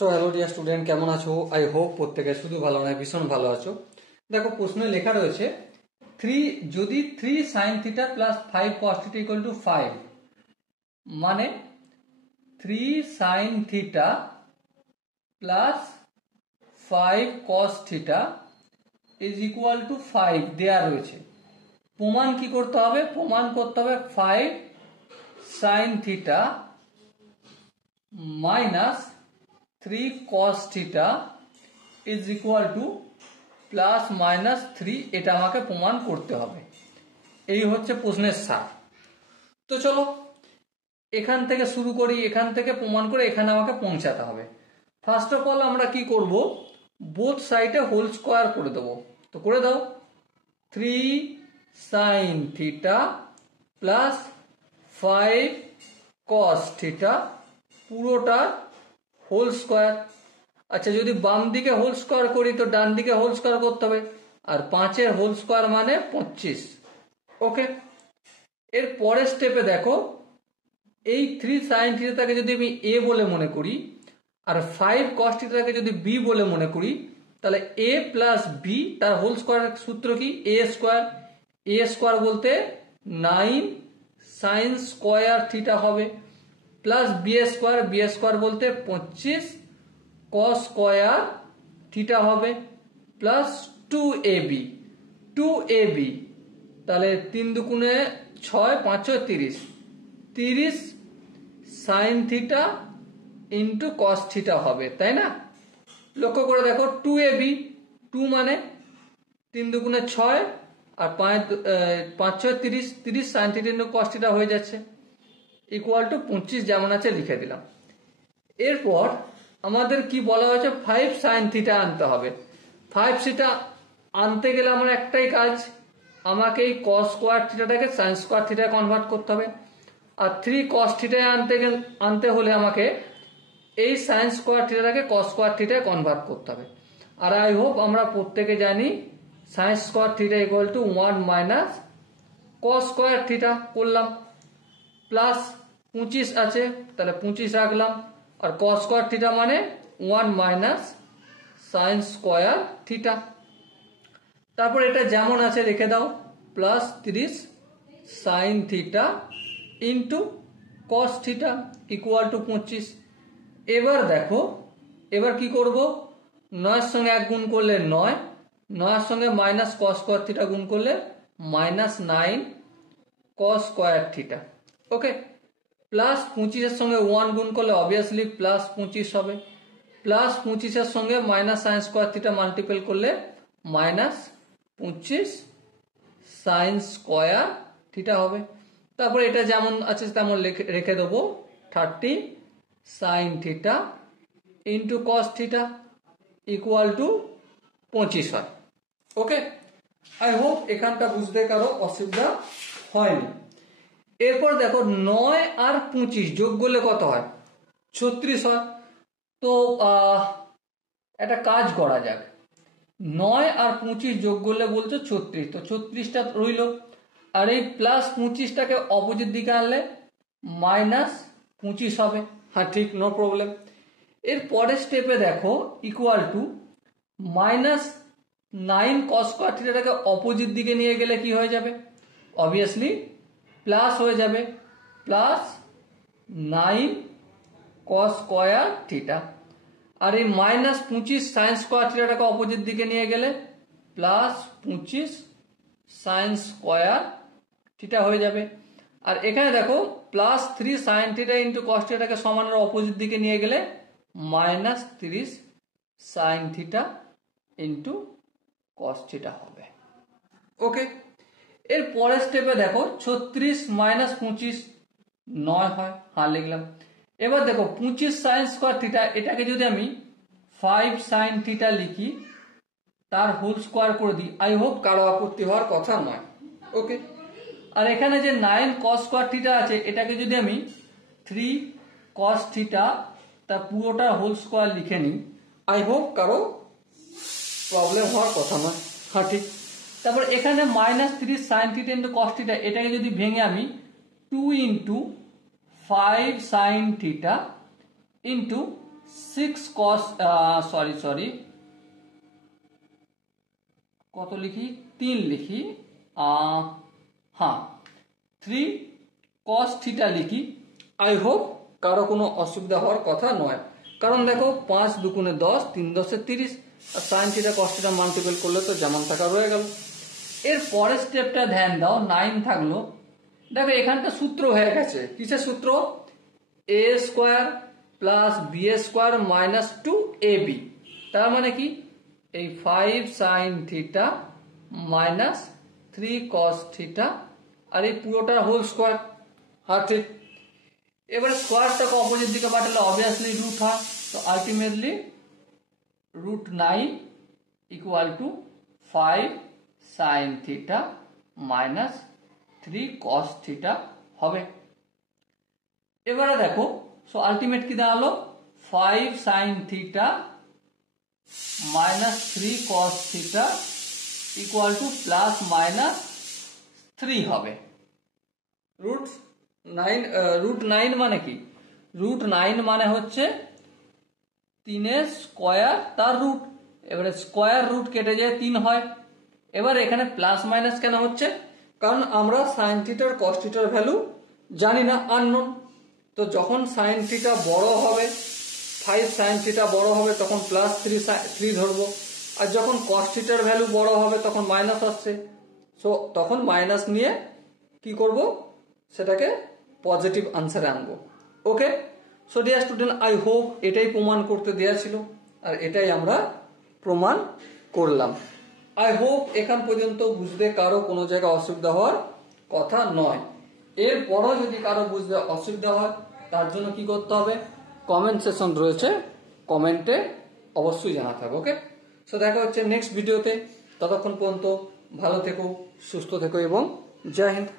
So hello dear student, কেমন আছো? I hope প্রত্যেকে শুধু ভালো নয় ভীষণ ভালো আছো। দেখো প্রশ্নে লেখা রয়েছে যদি 3 sin theta plus 5 cos theta equal two 5, মানে 3 sin theta plus 5 cos theta is equal to 5 দেয়া রয়েছে। প্রমাণ কি করতে হবে? প্রমাণ করতে হবে 5 sin theta minus 3 cos theta is equal to plus minus 3, এটা আমাকে প্রমাণ করতে হবে। এই হচ্ছে প্রশ্নের সার। তো চলো এখান থেকে শুরু করি, এখান থেকে প্রমাণ করে এখানে আমাকে পৌঁছাতে হবে। ফার্স্ট অফ অল আমরা কি করব, বোথ সাইডে হোল স্কোয়ার করে দেবো। তো করে দাও, 3 sin theta plus 5 cos theta পুরোটা হোল স্কোয়ার। আচ্ছা, যদি বাম দিকে হোল স্কোয়ার করি তো ডান দিকে হোল স্কোয়ার করতে হবে, আর 5-এর হোল স্কোয়ার মানে 25। ওকে, এর পরের স্টেপে দেখো, এই 3 sin থিটাকে যদি আমি এ বলে মনে করি আর 5 cos থিটাকে যদি বি বলে মনে করি, তাহলে এ প্লাস বি তার হোল স্কোয়ার সূত্র কি? A square. এ স্কোয়ার বলতে 9 sin স্কোয়ার থিটা হবে, plus B square. B square বলতে 25 cos স্কোয়ার থিটা হবে, প্লাস 2ab। 2ab তাহলে 3 দুগুণে 6, 5 30, 30 sin theta into cos theta হবে, তাই না? লক্ষ্য করে দেখো, 2ab, 2 মানে 3 দুগুণে 6 আর 5 6 30, 30 sin theta into cos theta হয়ে যাচ্ছে, ইকুয়াল টু 25 যেমন আছে লিখে দিলাম। এরপর আমাদের কি বলা হয়েছে, 5 sin থিটা আনতে হবে। 5 থিটা আনতে গেলে আমার একটাই কাজ, আমাকে এই cos স্কোয়ার থিটাটাকে sin স্কোয়ার থিটায় কনভার্ট করতে হবে। আর 3 cos থিটায় আনতে হলে আমাকে এই sin স্কোয়ার থিটাটাকে cos স্কোয়ার থিটায় কনভার্ট করতে হবে। আর আই হোপ আমরা প্রত্যেকে জানি sin square theta equal to 1 minus cos square theta. করলাম, প্লাস 25 আছে তাহলে 25 রাখলাম, আর cos স্কোয়ার থিটা মানে 1 মাইনাস sin স্কোয়ার থিটা। তারপর এটা যেমন আছে রেখে দাও, plus 30 sin theta into cos theta equal two 25। এবার দেখো, এবার কি করব, 9-এর সঙ্গে 1 গুণ করলে 9, 9-এর সঙ্গে মাইনাস cos স্কোয়ার থিটা গুণ করলে মাইনাস 9 cos স্কোয়ার থিটা। ওকে, প্লাস 25-এর সঙ্গে 1 গুণ করলে অবভিয়াসলি প্লাস 25 হবে, প্লাস 25-এর সঙ্গে minus sine square theta multiple করলে মাইনাস 25 সাইন স্কোয়ার থিটা হবে। তারপর এটা যেমন আছে তেমন রেখে দেবো, 30 sine theta into cos theta equal two 25 হয়। ওকে, আই হোপ এখানটা বুঝতে কারো অসুবিধা হয়নি। এরপর দেখো, 9 আর 25 যোগ করলে কত হয়? 36 হয়। তো একটা কাজ করা যাক, 9 আর 25 যোগ করলে বলছো 36, তো 36টা রইল, আর এই প্লাস 25টাকে অপোজিট দিকে আনলে মাইনাস 25 হবে। হ্যাঁ ঠিক, নো প্রবলেম। এর পরের স্টেপে দেখো, equal to minus 9 cos square থিটাটাকে অপোজিট দিকে নিয়ে গেলে কি হয়ে যাবে? অবভিয়াসলি প্লাস হয়ে যাবে, প্লাস 9 cos স্কোয়ার থিটা। আর এই মাইনাস 25 সাইন স্কোয়ার থিটাটাকে অপোজিট দিকে নিয়ে গেলে প্লাস 25 সাইন স্কোয়ার থিটা হয়ে যাবে। আর এখানে দেখো, plus 3 sine theta into cos থিটাকে সমানের অপোজিট দিকে নিয়ে গেলে minus 30 sine theta into cos theta হবে। ওকে, এর পরের স্টেপে দেখো, 36 মাইনাস 25 9 হয়, হ্যাঁ লিখলাম। এবার দেখো 25 সাইন স্কোয়ার থিটা, এটাকে যদি আমি 5 সাইন থিটা লিখি, তার হোল স্কোয়ার করে দিই, আই হোপ কারো আপত্তি হওয়ার কথা নয়। ওকে, আর এখানে যে 9 cos স্কোয়ার থিটা আছে, এটাকে যদি আমি 3 cos থিটা তার পুরোটা হোল স্কোয়ার লিখে নিই, আই হোপ কারো প্রবলেম হওয়ার কথা নয়। হ্যাঁ ঠিক। তারপর এখানে minus 30 sine theta into cos theta, এটাকে যদি ভেঙে আমি 2 into 5 sine theta into 6 cos sorry কত লিখি 3 লিখি হ্যাঁ 3 cos থিটা লিখি। আই হোপ কারো কোনো অসুবিধা হওয়ার কথা নয়, কারণ দেখো 5 দুগুণে 10, 3 10 30, আর sine theta cos theta multiple করলে তো যেমন থাকা রয়ে গেল। এর পরের স্টেপটা ধ্যান দাও, 9 থাকলো। দেখো এখানটা সূত্র হয়ে গেছে, কিসের সূত্র? a square plus B square minus 2ab। তার মানে কি এই 5 sine theta minus 3 cos theta আর এই পুরোটার হোল স্কোয়ার। হ্যাঁ ঠিক। এবারে স্কোয়ারটাকে অপোজিট দিকে পাঠালে অবভিয়াসলি রুট হয়, তো ultimately √9 equal to 5 sine theta minus 3 cos theta হবে। এবারে দেখো সো আলটিমেট কি দাঁড়ালো 5 sine theta minus 3 cos theta equal two plus minus 3 হবে। √9 মানে কি? √9 মানে হচ্ছে 3 স্কোয়ার তার রুট। এবারে স্কোয়ার রুট কেটে যায় 3 হয়। এবার এখানে প্লাস মাইনাস কেন হচ্ছে? কারণ আমরা সাইন থিটার কস থিটার ভ্যালু জানি না, আননোন। তো যখন সাইন থিটা বড় হবে 5 সাইন থিটা বড় হবে তখন প্লাস 3 ধরবো, আর যখন কস থিটার ভ্যালু বড় হবে তখন মাইনাস আসছে, সো তখন মাইনাস নিয়ে কি করব, সেটাকে পজিটিভ আনসারে আনবো। Okay, so dear student, I hope এটাই প্রমাণ করতে দেওয়া ছিল আর এটাই আমরা প্রমাণ করলাম। আই হোপ এখান পর্যন্ত বুঝতে কারো কোনো জায়গায় অসুবিধা হওয়ার কথা নয়। এরপরও যদি কারো বুঝতে অসুবিধা হয় তার জন্য কি করতে হবে, কমেন্ট সেকশন রয়েছে, কমেন্টে অবশ্যই জানাতে হবে। ওকে, সো দেখা হচ্ছে নেক্সট ভিডিওতে। ততক্ষণ পর্যন্ত ভালো থেকো, সুস্থ থেকো এবং জয় হিন্দ।